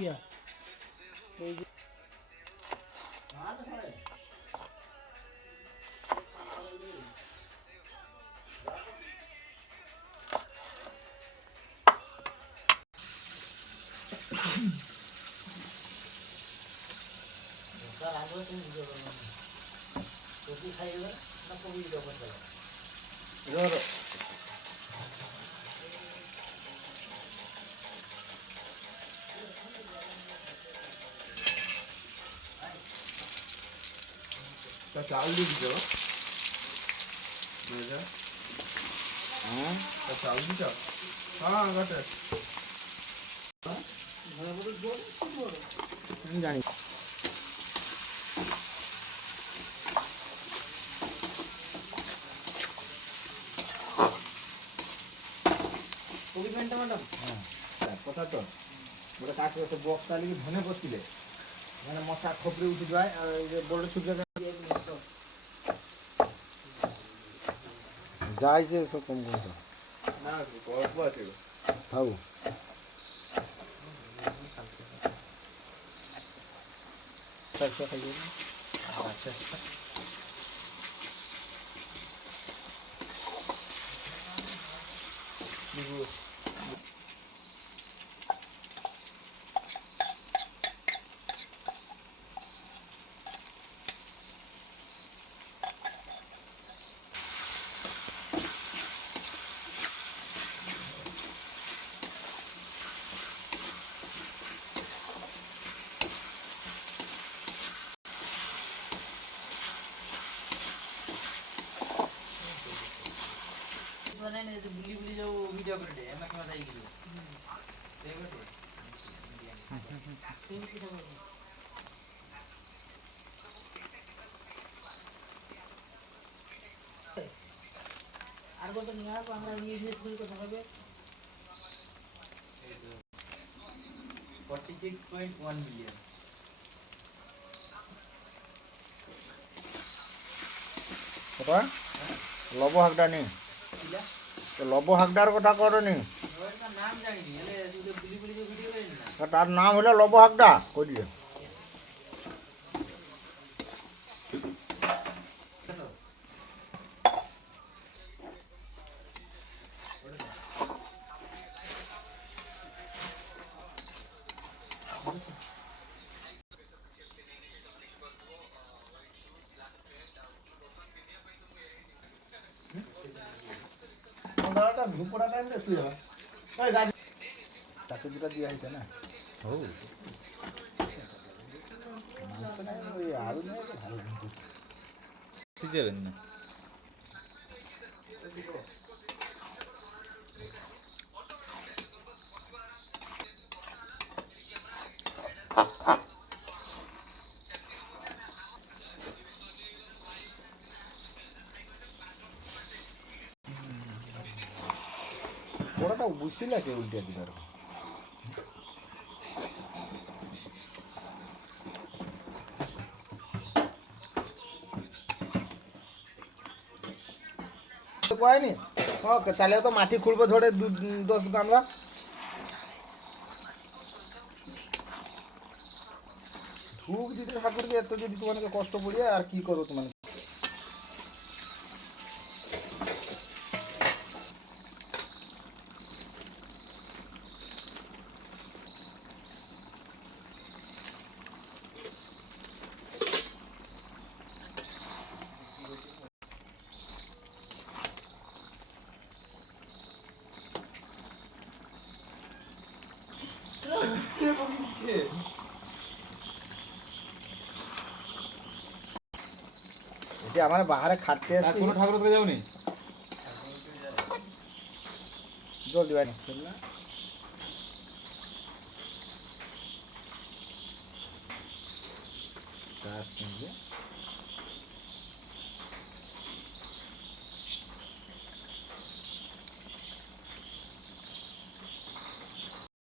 কিয়া এই যে चावल भी दीजिए मेजा हाँ चावल भी चाव हाँ गटे জানি कोई घंटा मैडम हाँ पता तो बोले काट के बॉक्स डाली धने बसले मैंने मशा खोपड़ी उठ जाए और ये बोर्ड सुखे যাই যে সব কম কম না গল্প আছে খাও আচ্ছা খাইও আচ্ছা बुली बुली जो वीडियो कर दे मैं क्यों बताई गिलो আর কত নিয়ে আসবো আমরা নিয়ে ফুল কথা হবে 46.1 মিলিয়ন কত লব হাগডা নেই তো লব হাগডার কথা করনি নাম জানি এলে যদি বুলি বুলি যে ভিডিও করেন না তার নাম হলো লব হাগডা কই দিয়ে ধূপড়া টাইমে শুয়ে যাবা ওই গাড়ি তাকে দুটা দিয়া হইছে না ও মাংস নাই ওই আলু নাই ভালো কিন্তু ঠিক যাবেন না ওরাটা বুঝছিল কে উল্টে দিল কয়নি ওকে তাহলে তো মাটি খুঁড়বো ধরে 10 গামলা ধূপ দিতে ঠাকুরকে এত যদি তোমাকে কষ্ট পড়িয়ে আর কি করো তোমার এটা আমার বাহারে খাটতে আসছে কোনো ঠাকুর থেকে যাওনি জল দিবা নিশ্চয় না তার সঙ্গে